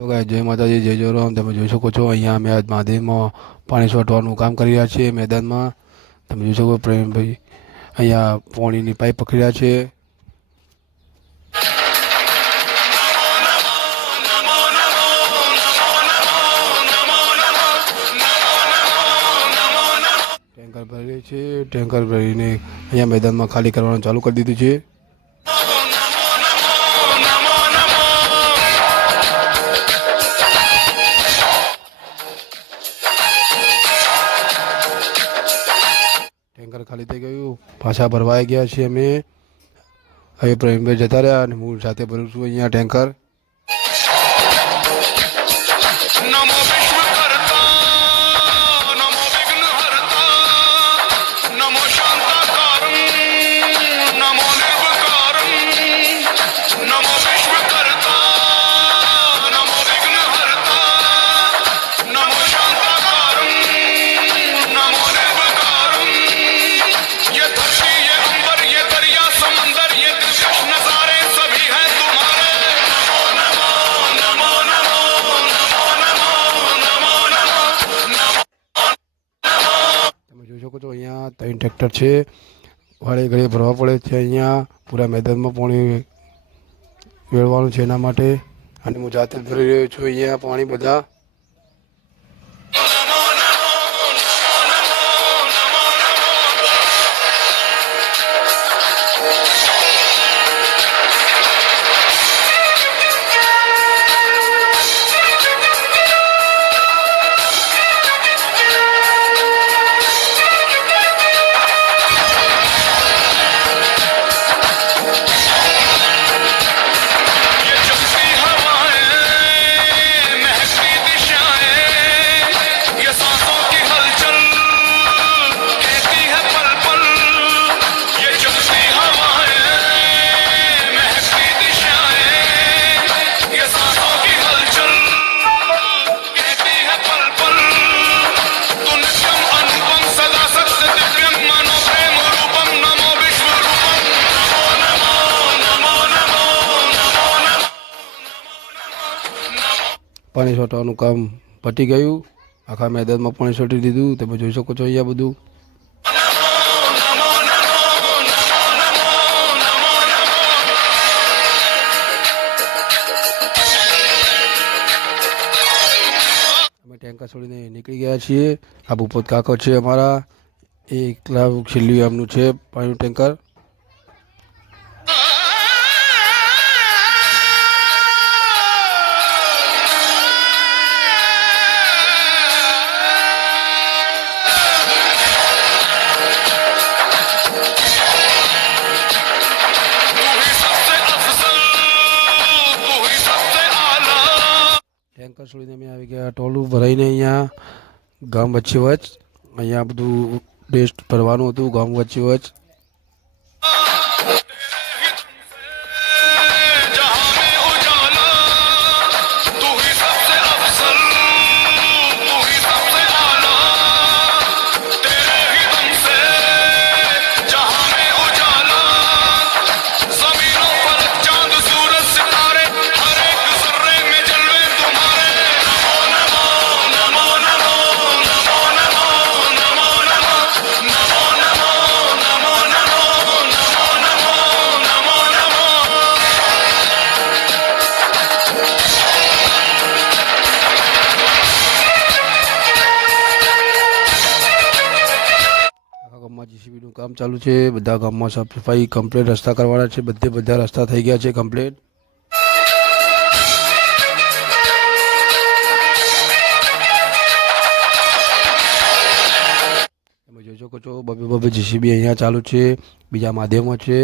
જય માતાજી, જય જય રામ તમે જોઈ શકો છો, અહીંયા અમે આજ મહાદેવમાં પાણી છોટવાનું કામ કરી રહ્યા છીએ મેદાનમાં. તમે જોઈ શકો પ્રેમભાઈ અહીંયા પાણીની પાઇપ પકડી રહ્યા છે. ટેન્કર ભરી છે. ટેન્કર ભરીને અહીંયા મેદાનમાં ખાલી કરવાનું ચાલુ કરી દીધું છે. ખાલી થઈ ગયું. પાછા ભરવાઈ ગયા છીએ અમે. હવે પ્રવીણભાઈ જતા રહ્યા અને હું સાથે ભરું છું અહીંયા ટેન્કર. જોઈ શકો છો, અહીંયા ત્રણ ટ્રેક્ટર છે. વાળે ઘડી ભરવા પડે છે અહીંયા. પૂરા મેદાનમાં પાણી વેળવાનું છે એના માટે. અને હું જાતે જ ભરી રહ્યો છું અહીંયા પાણી બધા. પાણી છોટવાનું કામ પટી ગયું. આખા મેદાનમાં પાણી છોટી દીધું. તમે જોઈ શકો છો અહીંયા બધું. ટેન્કર છોડીને નીકળી ગયા છીએ. આ ભૂપત કાકો છે અમારા. એ એકલા છેલ્લું એમનું છે પાણીનું ટેન્કર. છોડીને અમે આવી ગયા. ટોલું ભરાઈને અહીંયા ગામ વચ્ચે વચ. અહીંયા બધું ટેસ્ટ ભરવાનું હતું ગામ વચ્ચે વચ. જીસીબીનું કામ ચાલુ છે, બધા ગામમાં સાફ સફાઈ કમ્પ્લેટ રસ્તા કરવાના છે, બધે બધા રસ્તા થઈ ગયા છે કમ્પ્લેટ તમે જોઈ શકો છો, બબે બબે જીસીબી અહીંયા ચાલુ છે, બીજા માધ્યમો છે.